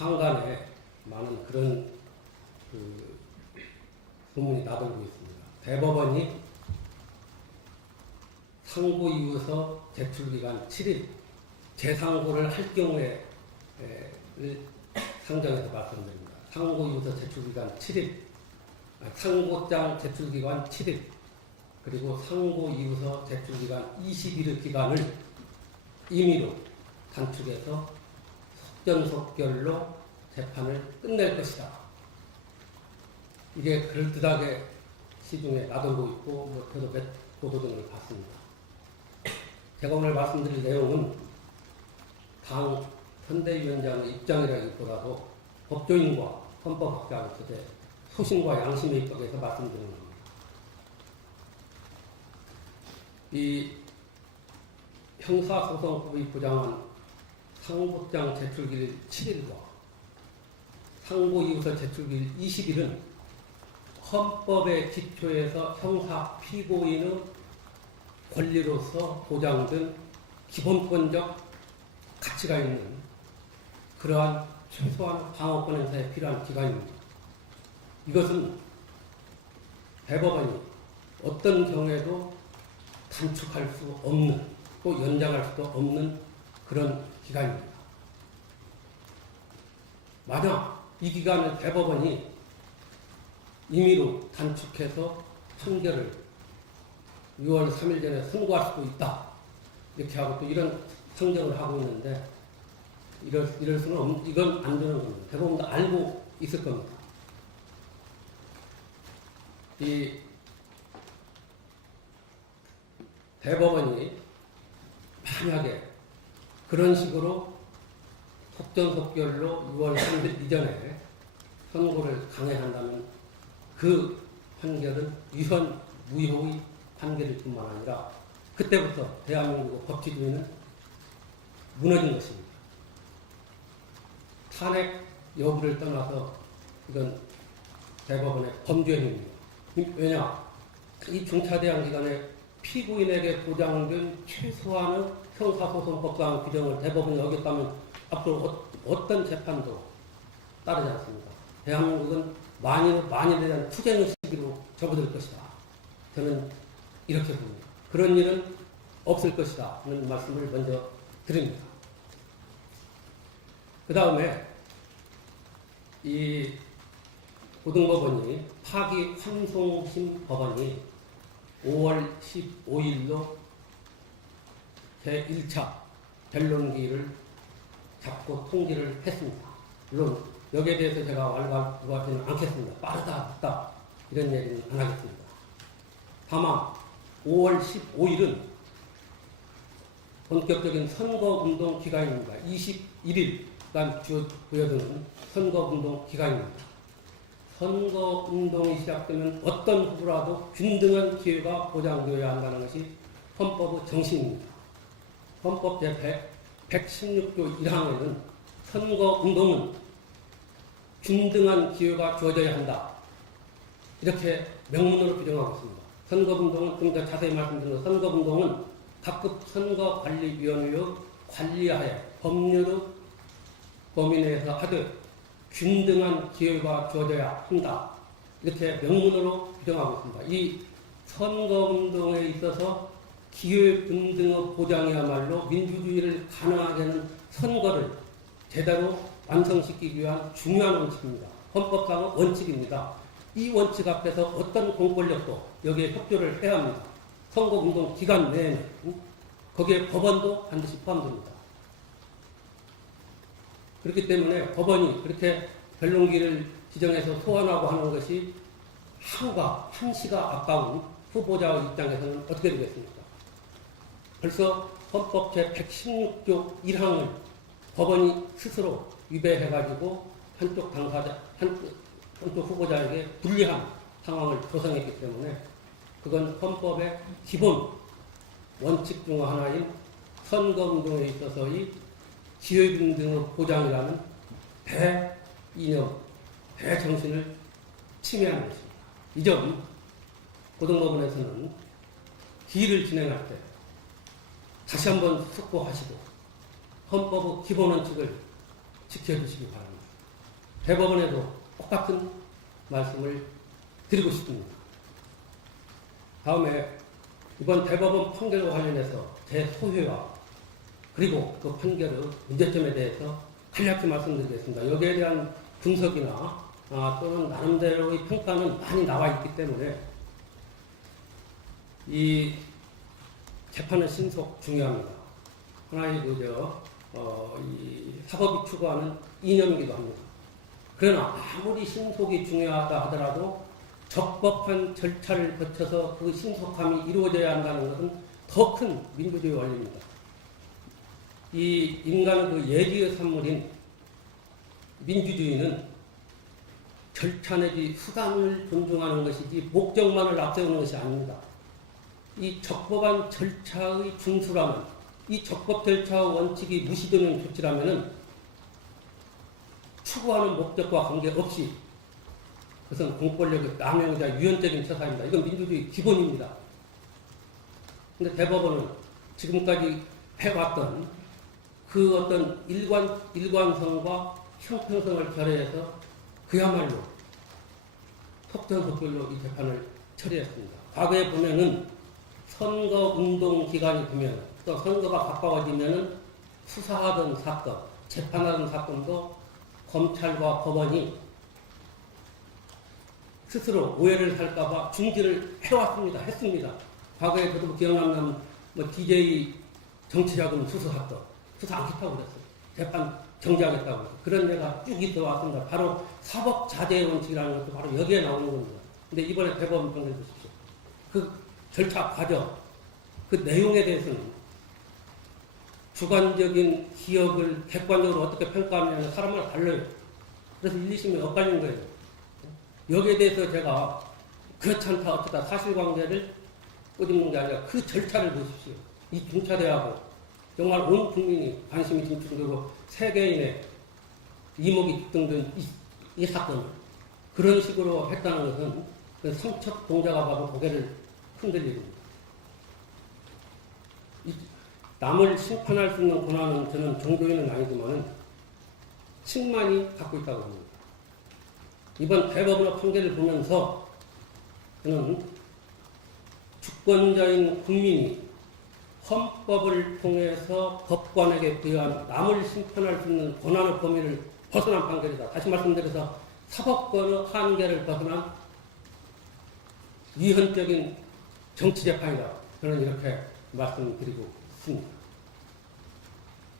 상간에 많은 그런 소문이 나돌고 있습니다. 대법원이 상고 이유서 제출기간 7일 재상고를 할 경우에 상정해서 말씀드립니다. 상고 이유서 제출기간 7일, 상고장 제출기간 7일, 그리고 상고 이유서 제출기간 20일의 기간을 임의로 단축해서 속전속결로 재판을 끝낼 것이다. 이게 그럴듯하게 시중에 나돌고 있고, 저도 몇 보도 등을 봤습니다. 제가 오늘 말씀드릴 내용은 당 선대위원장의 입장이라기보다도 법조인과 헌법학자로서의 소신과 양심에 입각해서 말씀드리는 겁니다. 이 형사소송법이 보장한 상고장 제출기일 7일과 상고 이유서 제출기일 20일은 헌법의 기초에서 형사 피고인의 권리로서 보장된 기본권적 가치가 있는 그러한 최소한 방어권 행사에 필요한 기간입니다. 이것은 대법원이 어떤 경우에도 단축할 수 없는, 또 연장할 수도 없는 그런 기간입니다. 만약 이 기간을 대법원이 임의로 단축해서 판결을 6월 3일 전에 선고할 수도 있다. 이렇게 하고 또 이런 성정을 하고 있는데 이럴 수는 없는, 이건 안 되는 겁니다. 대법원도 알고 있을 겁니다. 이 대법원이 만약에 그런 식으로 속전속결로 6월 3일 이전에 선고를 강행한다면 그 판결은 위헌 무효의 판결일 뿐만 아니라 그때부터 대한민국 법치주의는 무너진 것입니다. 탄핵 여부를 떠나서 이건 대법원의 범죄행위입니다. 왜냐? 이 중차대한 기간에 피고인에게 보장된 최소한의 형사소송법상 규정을 대법원이 어겼다면 앞으로 어떤 재판도 따르지 않습니다. 대한민국은 만인에 대한 투쟁의 시기로 접어들 것이다. 저는 이렇게 봅니다. 그런 일은 없을 것이다 하는 말씀을 먼저 드립니다. 그 다음에 이 고등법원이 파기 환송심 법원이 5월 15일로 제1차 변론기를 잡고 통지를 했습니다. 물론 여기에 대해서 제가 왈가왈부하지는 않겠습니다. 빠르다, 늦다 이런 얘기는 안 하겠습니다. 다만 5월 15일은 본격적인 선거운동 기간입니다. 21일간 부여되는 선거운동 기간입니다. 선거운동이 시작되면 어떤 후보라도 균등한 기회가 보장되어야 한다는 것이 헌법의 정신입니다. 헌법 제116조 1항에는 선거운동은 균등한 기회가 주어져야 한다. 이렇게 명문으로 규정하고 있습니다. 선거운동은 좀 더 자세히 말씀드리면 선거운동은 각급 선거관리위원회의 관리하에 법률의 범위 내에서 하듯 균등한 기회가 주어져야 한다. 이렇게 명문으로 규정하고 있습니다. 이 선거운동에 있어서 기회분등의 보장이야말로 민주주의를 가능하게 하는 선거를 제대로 완성시키기 위한 중요한 원칙입니다. 헌법상의 원칙입니다. 이 원칙 앞에서 어떤 공권력도 여기에 협조를 해야 합니다. 선거운동 기간 내에는 거기에 법원도 반드시 포함됩니다. 그렇기 때문에 법원이 그렇게 변론기를 지정해서 소환하고 하는 것이 한시가 아까운 후보자의 입장에서는 어떻게 되겠습니까? 벌써 헌법 제116조 1항을 법원이 스스로 위배해가지고 한쪽 후보자에게 불리한 상황을 조성했기 때문에 그건 헌법의 기본 원칙 중 하나인 선거운동에 있어서의 기회분등의 보장이라는 대이념, 대정신을 침해하는 것입니다. 이 점 고등법원에서는 기일을 진행할 때 다시 한번 숙고하시고 헌법의 기본 원칙을 지켜주시기 바랍니다. 대법원에도 똑같은 말씀을 드리고 싶습니다. 다음에 이번 대법원 판결과 관련해서 제 소회와 그리고 그 판결의 문제점에 대해서 간략히 말씀드리겠습니다. 여기에 대한 분석이나 또는 나름대로의 평가는 많이 나와 있기 때문에 이 재판의 신속 중요합니다. 하나의 이 사법이 추구하는 이념이기도 합니다. 그러나 아무리 신속이 중요하다 하더라도 적법한 절차를 거쳐서 그 신속함이 이루어져야 한다는 것은 더 큰 민주주의 원리입니다. 이 인간의 그 예지의 산물인 민주주의는 절차 내지 수단을 존중하는 것이지 목적만을 앞세우는 것이 아닙니다. 이 적법한 절차의 준수라면, 이 적법 절차의 원칙이 무시되는 조치라면은 추구하는 목적과 관계없이 그것은 공권력의 남용이자 유연적인 처사입니다. 이건 민주주의 기본입니다. 그런데 대법원은 지금까지 해왔던 그 어떤 일관성과 형평성을 결여해서 그야말로 속전속결로 이 재판을 처리했습니다. 과거에 보면은 선거운동 기간이 되면 또 선거가 가까워지면은 수사하던 사건, 재판하던 사건도 검찰과 법원이 스스로 오해를 살까봐 중지를 했습니다. 과거에 저도 기억나는 DJ 정치자금 수사 사건, 수사 않겠다고 그랬어요. 재판 정지하겠다고. 그런 데가 쭉 있어 왔습니다. 바로 사법자제 원칙이라는 것도 바로 여기에 나오는 겁니다. 근데 이번에 대법원 판결 보십시오. 그 절차 과정, 그 내용에 대해서는 주관적인 기억을 객관적으로 어떻게 평가하느냐는 사람마다 달라요. 그래서 1, 2심이 엇갈린 거예요. 여기에 대해서 제가 그렇지 않다 어쩌다 사실관계를 꼬집는 게 아니라 그 절차를 보십시오. 이 중차대하고 정말 온 국민이 관심이 집중되고 세계인의 이목이 집중된 이 사건을 그런 식으로 했다는 것은 그 삼척 동자가 바로 고개를 흔들리고 남을 심판할 수 있는 권한은 저는 종교인은 아니지만 칭만이 갖고 있다고 합니다. 이번 대법원의 판결을 보면서 저는 주권자인 국민이 헌법을 통해서 법관에게 부여한 남을 심판할 수 있는 권한의 범위를 벗어난 판결이다. 다시 말씀드려서 사법권의 한계를 벗어난 위헌적인 정치재판이다. 저는 이렇게 말씀드리고 있습니다.